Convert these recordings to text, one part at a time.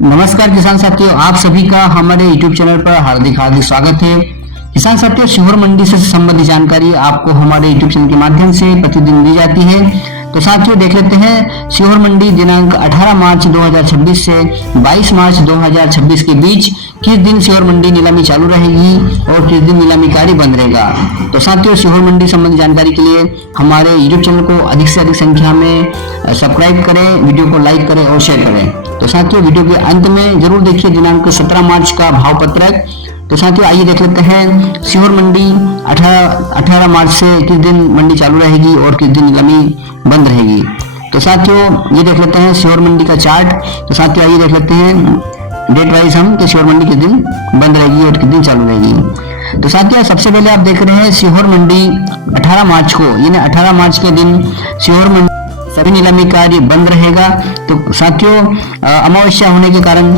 नमस्कार किसान साथियों, आप सभी का हमारे YouTube चैनल पर हार्दिक हार्दिक स्वागत है। किसान साथियों, सीहोर मंडी से संबंधित जानकारी आपको हमारे YouTube चैनल के माध्यम से प्रतिदिन दी जाती है। तो साथियों देख लेते हैं सीहोर मंडी दिनांक 18 मार्च 2026 से 22 मार्च 2026 के बीच किस दिन सीहोर मंडी नीलामी चालू रहेगी और किस दिन नीलामी कार्य बंद रहेगा। तो साथियों सीहोर मंडी संबंधी जानकारी के लिए हमारे YouTube चैनल को अधिक से अधिक संख्या में सब्सक्राइब करें, वीडियो को लाइक करें और शेयर करें। तो साथियों वीडियो के अंत में जरूर देखिए दिनांक 17 मार्च का भाव पत्रक। तो साथियों आइए देख लेते हैं सीहोर मंडी 18 मार्च से किस दिन मंडी चालू रहेगी और किस दिन नीलामी बंद रहेगी। तो साथियों ये देख लेते हैं सीहोर मंडी का चार्ट। तो साथियों आइए देख लेते हैं डेट वाइज हम कि सीहोर मंडी किस दिन बंद रहेगी और किस दिन चालू रहेगी। तो साथियों सबसे पहले आप देख रहे हैं सीहोर मंडी 18 मार्च को, यानी 18 मार्च के दिन सीहोर मंडी सभी नीलामी कार्य बंद रहेगा। तो साथियों अमावस्या होने के कारण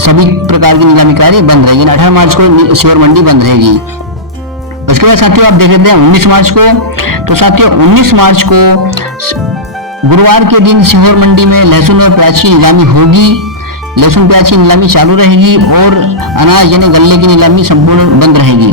सभी प्रकार की नीलामी कार्य बंद रहेगी। 18 मार्च को सीहोर मंडी बंद रहेगी। उसके बाद साथियों आप देख लेते हैं 19 मार्च को। तो साथियों 19 मार्च को गुरुवार के दिन सीहोर मंडी में लहसुन और प्याज की नीलामी होगी। लहसुन प्याज की नीलामी चालू रहेगी और अनाज यानी गल्ले की नीलामी संपूर्ण बंद रहेगी।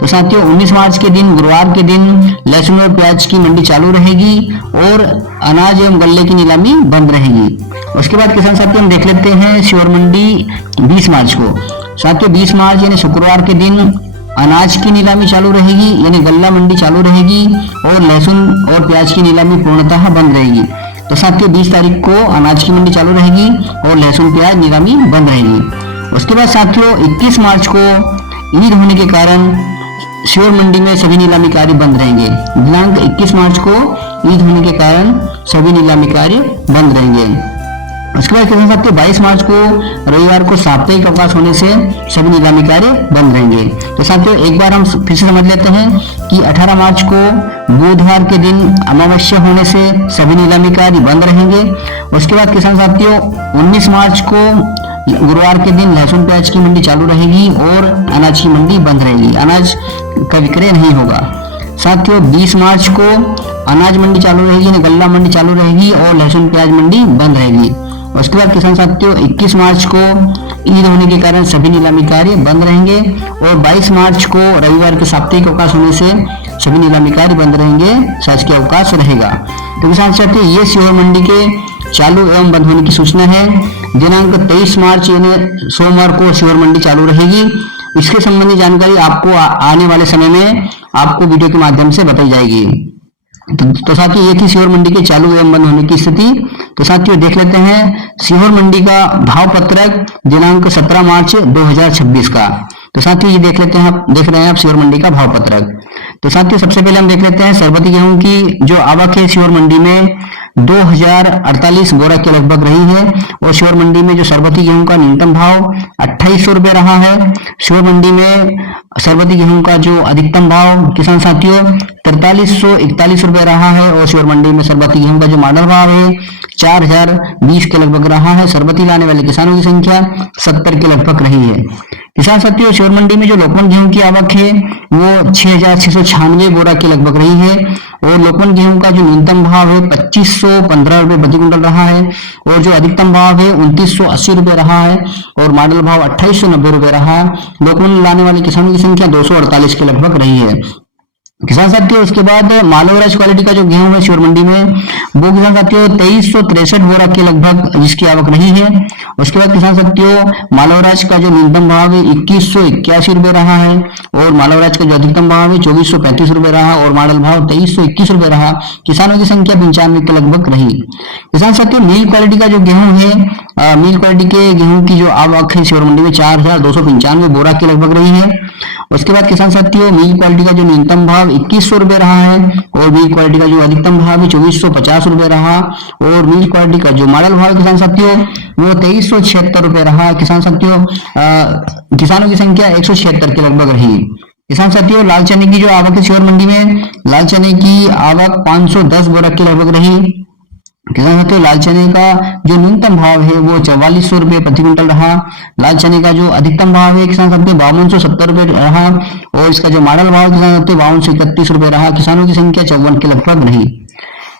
तो साथियों 19 मार्च के दिन गुरुवार के दिन लहसुन और प्याज की मंडी चालू रहेगी और अनाज एवं गल्ले की नीलामी बंद रहेगी। उसके बाद किसान साथियों हम देख लेते हैं सीहोर मंडी 20 मार्च को। साथियों 20 मार्च यानी शुक्रवार के दिन अनाज की नीलामी चालू रहेगी, यानी गल्ला मंडी चालू रहेगी और लहसुन और प्याज की नीलामी पूर्णतः बंद रहेगी। तो साथियों 20 तारीख को अनाज की मंडी चालू रहेगी और लहसुन प्याज नीलामी बंद रहेगी। उसके बाद साथियों 21 मार्च को ईद होने के कारण सीहोर मंडी में सभी नीलामी कार्य बंद रहेंगे। दिनांक 21 मार्च को ईद होने के कारण सभी नीलामी कार्य बंद रहेंगे। उसके बाद किसान साथियों 22 मार्च को रविवार को साप्ताहिक अवकाश होने से सभी नीलामी कार्य बंद रहेंगे। तो साथियों एक बार हम फिर से समझ लेते हैं कि 18 मार्च को बुधवार के दिन अमावस्या होने से सभी नीलामी कार्य बंद रहेंगे। उसके बाद किसान साथियों 19 मार्च को गुरुवार के दिन लहसुन प्याज की मंडी चालू रहेगी और अनाज की मंडी बंद रहेगी, अनाज का विक्रय नहीं होगा। साथियों 20 मार्च को अनाज मंडी चालू रहेगी, गल्ला मंडी चालू रहेगी और लहसुन प्याज मंडी बंद रहेगी। उसके बाद किसान साथियों 21 मार्च को ईद होने के कारण सभी नीलामी कार्य बंद रहेंगे और 22 मार्च को रविवार के साप्ताहिक अवकाश होने से सभी नीलामी कार्य बंद रहेंगे, शासकीय अवकाश रहेगा। तो किसान साथियों ये सीहोर मंडी के चालू एवं बंद होने की सूचना है। दिनांक 23 मार्च यानी सोमवार को सीहोर मंडी चालू रहेगी। इसके संबंधी जानकारी आपको आने वाले समय में आपको वीडियो के माध्यम से बताई जाएगी। तो साथियों ये थी सीहोर मंडी के चालू एवं बंद होने की स्थिति। तो साथियों देख लेते हैं सीहोर मंडी का भाव पत्रक दिनांक 17 मार्च 2026 का। तो साथियों ये देख लेते हैं, आप देख रहे हैं आप सीहोर मंडी का भाव पत्रक। तो साथियों सबसे पहले हम देख लेते हैं सरबती गेहूं की जो आवक है सीहोर मंडी में 2048 बोरा के लगभग रही है और सीहोर मंडी में जो सरबती गेहूं का न्यूनतम भाव 2800 रुपए रहा है। सीहोर मंडी में सरबती गेहूं का जो अधिकतम भाव किसान साथियों 4341 रुपए रहा है और सीहोर मंडी में सरबती गेहूं का जो मॉडल भाव है 4020 के लगभग रहा है। सरबती लाने वाले किसानों की संख्या 70 के लगभग रही है। किसान साथियों सीहोर मंडी में जो लोकवन गेहूं की आवक है वो 6696 बोरा के लगभग रही है और लोकवन गेहूं का जो न्यूनतम भाव है 2515 रुपए प्रति क्विंटल रहा है और जो अधिकतम भाव है 2980 रुपए रहा है और मॉडल भाव 2890 रुपए रहा। लोकवन लाने वाले किसानों की संख्या 248 के लगभग रही है। किसान साथियों उसके बाद मालवराज क्वालिटी का जो गेहूं है सीहोर मंडी में वो किसान साथियों 2363 बोरा के लगभग जिसकी आवक नहीं है। उसके बाद किसान साथियों मालवराज का जो न्यूनतम भाव है 2181 रुपए रहा है और मालवराज का जो अधिकतम भाव है 2435 रुपए रहा और मॉडल भाव 2321 रुपए रहा। किसानों की संख्या 95 के लगभग रही। किसान साथियों मिल क्वालिटी का जो गेहूं है मिल क्वालिटी के गेहूं की जो आवक है सीहोर मंडी में 4295 बोरा के लगभग रही है। उसके बाद किसान साथियों मिल क्वालिटी का जो न्यूनतम भाव 2100 रुपए रहा है और मिल क्वालिटी का जो अधिकतम भाव है 2450 रुपए रहा और मिल क्वालिटी का जो मॉडल भाव किसान साथियों वो 2376 रुपए रहा। किसान साथियों किसानों की संख्या 176 के लगभग रही। किसान साथियों लाल चने की जो आवक है सीहोर मंडी में लाल चने की आवक 510 बोरा के लगभग रही। किसान साथियों लाल चने का जो न्यूनतम भाव है वो 4400 रुपए प्रति क्विंटल रहा। लाल चने का जो अधिकतम भाव है किसान साथियों 5270 रुपए रहा और इसका जो मॉडल भाव किसान साथियों 5231 रुपए रहा। किसानों की संख्या 54 के लगभग रही।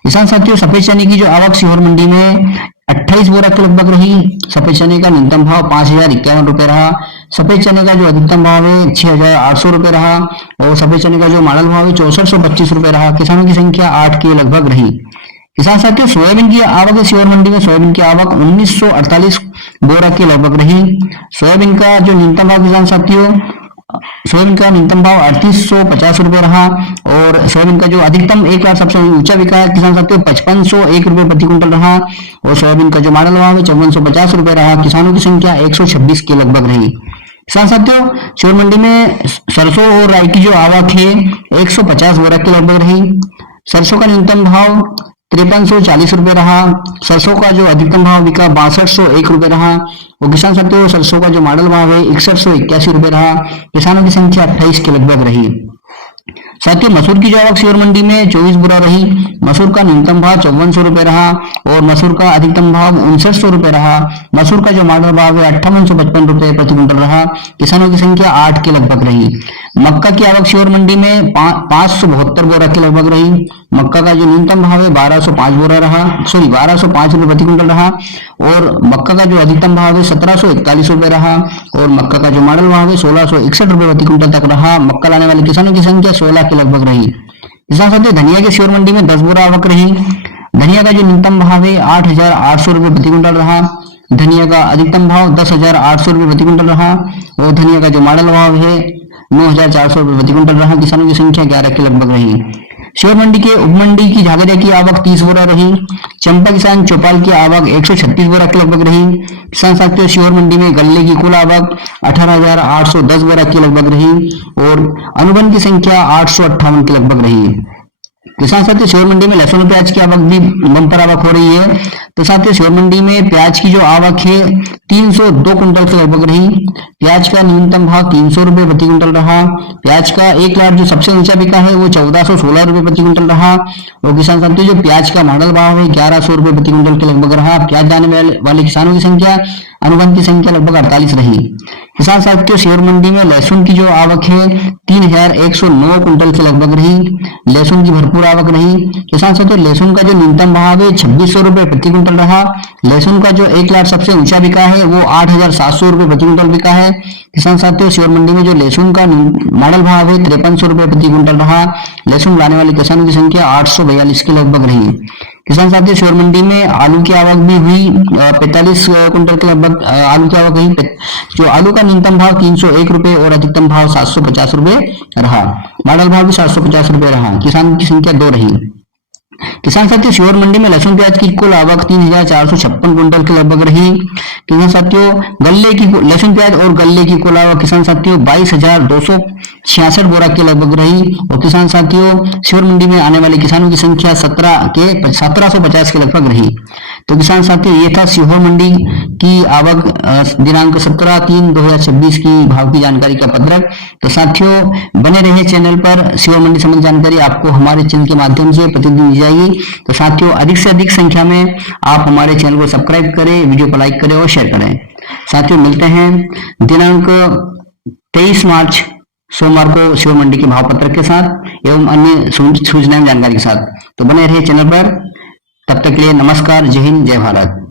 किसान साथियों सफेद चने की जो आवक सीहोर मंडी में 28 बोरा के लगभग रही। सफेद चने का न्यूनतम भाव 5,051 रुपए रहा। सफेद चने का जो अधिकतम भाव है 6,800 रुपए रहा और सफेद चने का जो मॉडल भाव है 6425 रुपए रहा। किसानों की संख्या 8 के लगभग रही। किसान साथियों, सोयाबीन की आवक शिवर मंडी में सोयाबीन की आवक 1948 बोरा के लगभग रही। सोयाबीन का जो न्यूनतम भाव किसान साथियों, सोयाबीन का न्यूनतम भाव 3850 रुपए रहा और सोयाबीन का जो अधिकतम एक बार सबसे ऊंचा बिका है किसान साथियों 5501 रुपए प्रति क्विंटल रहा और सोयाबीन का जो मॉडल भाव है 5450 रुपए रहा। किसानों की संख्या 126 के लगभग रही। किसान साथियों, शिवर मंडी में सरसों और राई की जो आवक है 150 बोरा के लगभग रही। सरसों का न्यूनतम भाव 5340 रुपए रहा। सरसों का जो अधिकतम भाव बिका 6201 रुपए रहा और किसान साथियों सरसों का जो मॉडल भाव है 6181 रुपए रहा। किसानों की संख्या 28 के लगभग रही। साथियों, मसूर की जो आवक शिवर मंडी में 24 बोरा रही। मसूर का न्यूनतम भाव 5400 रुपए रहा और मसूर का अधिकतम भाव 5900 रुपए रहा। मसूर का जो मॉडल भाव है 5855 रुपए प्रति क्विंटल रहा। किसानों की संख्या 8 के लगभग रही। मक्का की आवक शिवर मंडी में 572 बोरा के लगभग रही। मक्का का जो न्यूनतम भाव है 1205 बोरा रहा, 1205 रुपए प्रति क्विंटल रहा और मक्का का जो अधिकतम भाव है 1741 रुपए रहा और मक्का का जो मॉडल भाव है 1661 रुपए प्रति क्विंटल तक रहा। मक्का लाने वाले किसानों की संख्या 16 के लगभग रही। किसान साथियों, धनिया की शिवर मंडी में 10 बोरा आवक रही। धनिया का जो न्यूनतम भाव है 8,800 रुपए प्रति क्विंटल रहा। धनिया का अधिकतम भाव 10,800 रुपए प्रति क्विंटल रहा और धनिया का जो मॉडल भाव है 9,400 रुपए प्रति क्विंटल रहा। किसानों की संख्या 11 के लगभग रही। शिवर मंडी के उपमंडी की झागरिया की आवक 30 बोरा रही। चंपा किसान चौपाल की आवक 136 बोरा के लगभग रही। किसान साथियों, शिवर मंडी में गल्ले की कुल आवक 18,810 बोरा के लगभग रही और अनुबंध की संख्या 858 के लगभग रही। किसान साथियों, शिवर मंडी में लहसुन और प्याज की आवक भी बम्पर आवक हो रही है। तो साथियों, शिवर मंडी में प्याज की जो आवक है 302 कुंटल के लगभग रही। प्याज का न्यूनतम भाव 300 रुपए प्रति क्विंटल रहा। प्याज का एक लाख जो सबसे ऊंचा बिका है वो 1416 रुपए प्रति क्विंटल रहा और किसान साथियों जो प्याज का मॉडल भाव है 1100 रुपए प्रति क्विंटल के लगभग रहा। प्याज लाने वाले किसानों की संख्या, अनुबंध की संख्या लगभग 48 रही। किसान साथियों, शिवर मंडी में लहसुन की जो आवक है 3109 कुंटल के लगभग रही। लहसुन की भरपूर आवक रही। किसान साथियों, लहसुन का जो न्यूनतम भाव है 2600 रुपए प्रति क्विंटल रहा। लहसुन का जो एक लाख सबसे ऊंचा बिका है वो 8,700 रुपए प्रति क्विंटल बिका है। किसान साथियों, शिवर मंडी में जो लहसुन का मॉडल भाव है 5300 रुपए प्रति क्विंटल रहा। लहसुन लाने वाले किसानों की संख्या 842 के लगभग रही। किसान साथियों, शिवर मंडी में आलू की आवक भी हुई 45 कुंटल के लगभग आलू की आवक हुई। जो आलू का न्यूनतम भाव 301 रुपए और अधिकतम भाव 750 रुपए रहा। मॉडल भाव भी 750 रुपए रहा। किसान की संख्या 2 रही। किसान साथियों, शिवर मंडी में लहसुन प्याज की कुल आवक 3,456 कुंटल के लगभग रही। किसान साथियों, गल्ले की लहसुन प्याज और गल्ले की कुल आवक किसान साथियों 22,266 बोरा के लगभग रही और किसान साथियों शिवर मंडी में आने वाले किसानों की संख्या 1750 के लगभग रही। तो किसान साथियों, ये था शिवर मंडी की आवक दिनांक 17/3/2026 की भाव की जानकारी का पत्रक। तो साथियों, बने रहे चैनल पर। शिवर मंडी संबंधी जानकारी आपको हमारे चैनल के माध्यम से प्रतिदिन दी जाएगी। तो साथियों, अधिक से अधिक संख्या में आप हमारे चैनल को सब्सक्राइब करें, वीडियो को लाइक करें और शेयर करें। साथियों, मिलते हैं दिनांक 23 मार्च सोमवार को शिवर मंडी के भाव पत्रक के साथ एवं अन्य सूचनाएं जानकारी के साथ। तो बने रहिए चैनल पर। तब तक के लिए नमस्कार, जय हिंद, जय भारत।